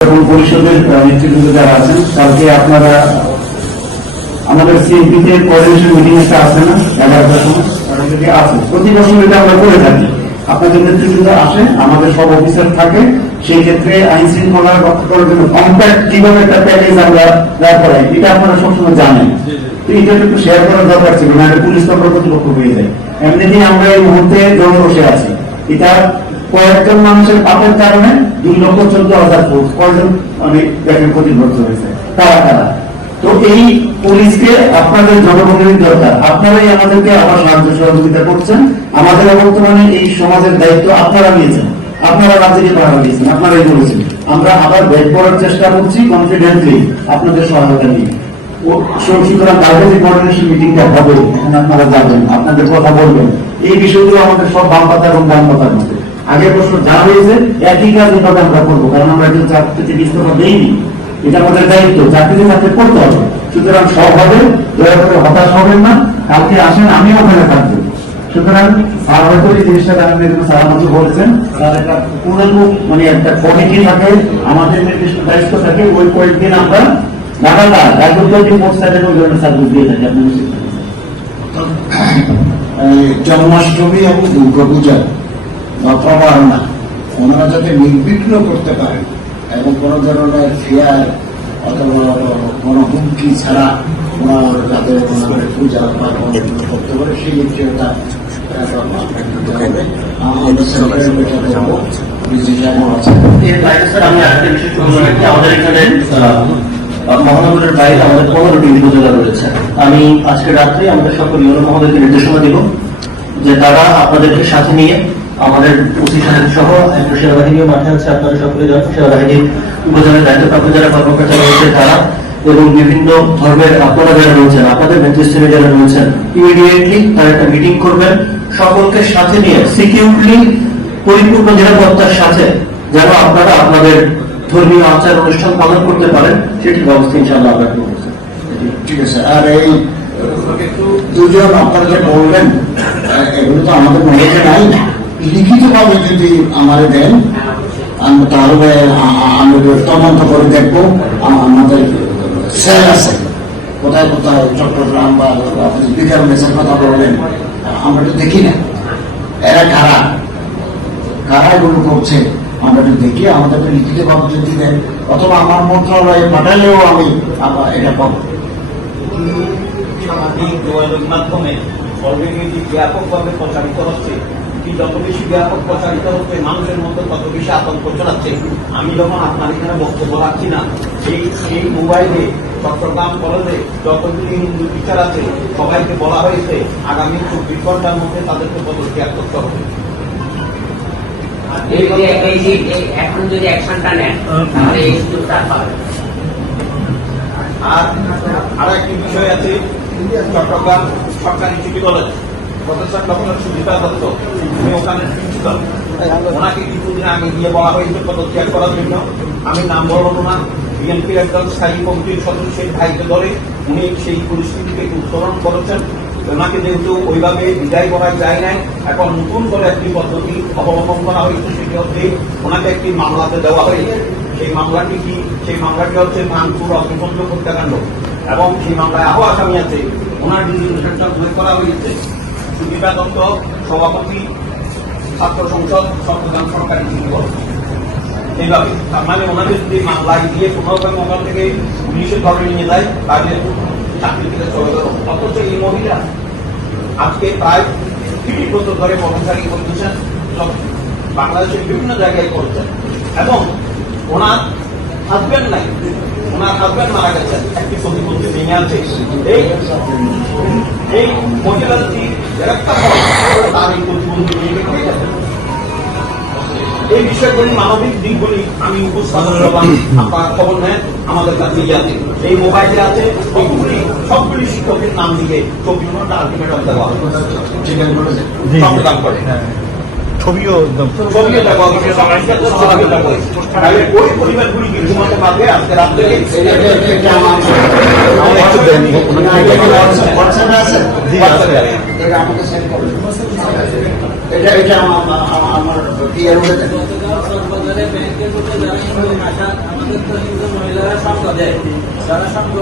এবং পরিষদের নেতৃবৃন্দ যারা আছেন কালকে আপনারা আমাদের সিএনপিতে কোঅর্ডিনেশন মিটিং একটা আছে না এগারোটার সময়। যদি আছে প্রতি বছর এটা আমরা করে থাকি। আপনাদের নেতৃবৃন্দ আসে আমাদের সব অফিসার থাকে সেই ক্ষেত্রে আইন শৃঙ্খলা রক্ষা করার জন্য কম্প্যাক্ট কীভাবে একটা প্যাকেজ আমরা করাই এটা আপনারা সবসময় জানেন। তো এটা একটু শেয়ার করার দরকার ছিল না পুলিশ তো আমরা প্রতিপক্ষ যায় এমনিতেই আমরা এই মুহূর্তে জমে আছি। এটা কয়েকজন মানুষের পাপের কারণে দুই লক্ষ চোদ্দ হাজার কয়জন মানে ব্যাংকের ক্ষতিগ্রস্ত হয়েছে। তারা তারা তো এই পুলিশকে আপনাদের জনগণের দরকার। আপনারাই আমাদেরকে আবার সাহায্য সহযোগিতা করছেন। আমাদের বর্তমানে এই সমাজের দায়িত্ব আপনারা নিয়েছেন। আপনারা রাজ্যকে পাহারা দিয়েছেন। আপনারাই বলেছেন। আমরা আবার ব্যাক করার চেষ্টা করছি কনফিডেন্টলি আপনাদের সহায়তা নিয়ে। আপনারা যাবেন আপনাদের কথা বলবেন। এই বিষয়গুলো আমাদের সব বাম পাতা এবং ডান পাতার মধ্যে। আগের প্রশ্ন যা হয়েছে, একই কাজ এভাবে আমরা করব, কারণ আমরা একজন চাকরি থেকে ইস্তফা দেইনি। এটা আমাদের দায়িত্ব, চাকরিতে চাকরি করতে হবে। সুতরাং সব হবে, দয়া করে হতাশ হবেন না, কালকে আসেন, আমিও ওখানে থাকব। সুতরাং স্যার হয়তো এই জিনিসটা স্যার আমাকে বলেছেন, স্যার একটা পূর্ণাঙ্গ মানে একটা কমিটি থাকে, আমাদের নির্দিষ্ট দায়িত্ব থাকে, ওই কয়েকদিন আমরা লাগাতার ওই ধরনের সার্ভিস দিয়ে থাকি, আপনি নিশ্চিত। থাকুন। এই জন্মাষ্টমী এবং দুর্গাপূজা। বা না ওনারা যাতে নির্বিঘ্ন করতে পারেন, এবং কোনো ধরনের ফেয়ার অথবা কোনো হুমকি ছাড়া ওনার যাতে ওনাদের পূজা পার্বণ করতে পারে, সেই বিষয়টা এখানে মহানগরের বাইরে আমাদের পনেরোটি উপজেলা রয়েছে। আমি আজকে রাত্রে আমাদের সকল ইউনো মহোদয়কে নির্দেশনা দিব যে তারা আপনাদেরকে সাথে নিয়ে আমাদের ওসি সাহেব সহ সেনাবাহিনীও মাঠে আছে, আপনারা সকলে জানেন, সেনাবাহিনীর উপজেলার দায়িত্বপ্রাপ্ত যারা কর্মকর্তা রয়েছে তারা এবং বিভিন্ন ধর্মের আপনারা যারা রয়েছেন, আপনাদের নেতৃস্থানে যারা রয়েছেন ইমিডিয়েটলি তারা একটা মিটিং করবেন। সকলকে সাথে নিয়ে সিকিউরলি পরিপূর্ণ নিরাপত্তার সাথে যেন আপনারা আপনাদের ধর্মীয় আচার অনুষ্ঠান পালন করতে পারেন, সেটির ব্যবস্থা ইনশাআল্লাহ আমরা করব। ঠিক আছে, আর এই দুজন আপনারা যে বললেন এগুলো তো আমাদের মনে নাই। লিখিত ভাবে যদি আমাদের দেন আমরা তাহলে আমি তদন্ত করে দেখব আমাদের স্যার আছে। কোথায় কোথায় চট্টগ্রাম বা আপনি বিকার মেসের কথা বললেন, আমরা তো দেখি না। এরা কারা? কারা এগুলো করছে? আমরা একটু দেখি আমাদের লিখিত ভাবে যদি দেন, অথবা আমার মন্ত্রণালয়ে পাঠালেও আমি এটা পাবো। সামাজিক যোগাযোগ মাধ্যমে অলরেডি ব্যাপকভাবে প্রচারিত হচ্ছে। কি যত বেশি ব্যাপক প্রচারিত হচ্ছে মানুষের মধ্যে তত বেশি আতঙ্ক ছড়াচ্ছে। আমি যখন আপনার এখানে বক্তব্য রাখছি না এই এই মোবাইলে চট্টগ্রাম কলেজে যতগুলি হিন্দু টিচার আছে সবাইকে বলা হয়েছে আগামী চব্বিশ ঘণ্টার মধ্যে তাদেরকে পদত্যাগ করতে হবে। আর এই যে এই যে এই এখন যদি অ্যাকশনটা নেন তাহলে এই সুযোগটা পাবেন আর আর একটি বিষয় আছে চট্টগ্রাম সরকারি ছুটি কলেজ আমি নাম বলব না। বিএনপির একজন স্থায়ী কমিটির সদস্যের ভাইকে ধরে উনি সেই পরিস্থিতিকে উত্তরণ করেছেন। ওনাকে যেহেতু ওইভাবে বিদায় করা যায় নাই, এখন নতুন করে একটি পদ্ধতি অবলম্বন করা হয়েছে, সেটি হচ্ছে ওনাকে একটি মামলাতে দেওয়া হয়েছে। সেই মামলাটি কি? সেই মামলাটি হচ্ছে ভাঙচুর অগ্নিসংযোগ হত্যাকাণ্ড। এবং সেই মামলায় আরও আসামি আছে। ওনার ডিজিটেশনটা করা হয়েছে। সুবিধা দত্ত সভাপতি, ছাত্র সংসদ চট্টগ্রাম সরকারি শিক্ষক এইভাবে তার মানে ওনাদের যদি মামলায় দিয়ে কোনোভাবে মোবাইল থেকে পুলিশের ধরে নিয়ে যায়, তাহলে চাকরি থেকে চলে গেল। অথচ এই মহিলা আজকে প্রায় তিরিশ বছর ধরে কর্মচারী করতেছেন বাংলাদেশের বিভিন্ন জায়গায় করছেন। এবং ওনার হাজবেন্ড নাই। ওনার হাজবেন্ড মারা গেছেন। একটি প্রতিপত্তি ভেঙে আছে এই মহিলাটি এই হয়ে বিষয়গুলি মানবিক দিকগুলি আমি উপস্থাপনের আপনার খবর নেন আমাদের কাছে আছে। এই মোবাইলে আছে সবগুলি সবগুলি শিক্ষকের নাম দিয়ে চব্বিশ ঘণ্টা আলটিমেটাম দেওয়া হয় করে। ছবিও একদম ছবিও দেওয়া হবে সমাজকে ছবিও তাহলে ওই পরিবারগুলি কি ঘুমাতে পারবে? আজকে রাত্রে এটা- এটা- এটা আমার- আমাকে একটু দেন, কি হোয়াটসঅ্যাপ- হোয়াটসঅ্যাপে আছে? আছে এটা আমাকে send করুন। এটা এটা আমার আমার- আমার পিয়ার দেন ব্যাংকের ব্যাংকের যারা আসা তো হিন্দু মহিলারা সঙ্গ দেয় যারা সঙ্গ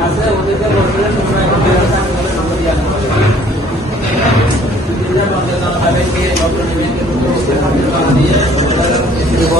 আছে ওদেরকে বলতে তোমরা এখন বেরো সঙ্গ করে সঙ্গ দিয়ে আসতে হবে দিদিরা বন্ধে না ভাবে গিয়ে ভদ্র নিবেনকে দিয়ে ওই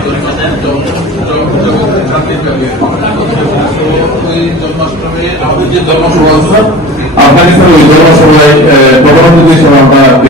বক্তব্য রাখবেন আফগানিস্তানের ওই ধর্মসভায় প্রধানমন্ত্রী সভা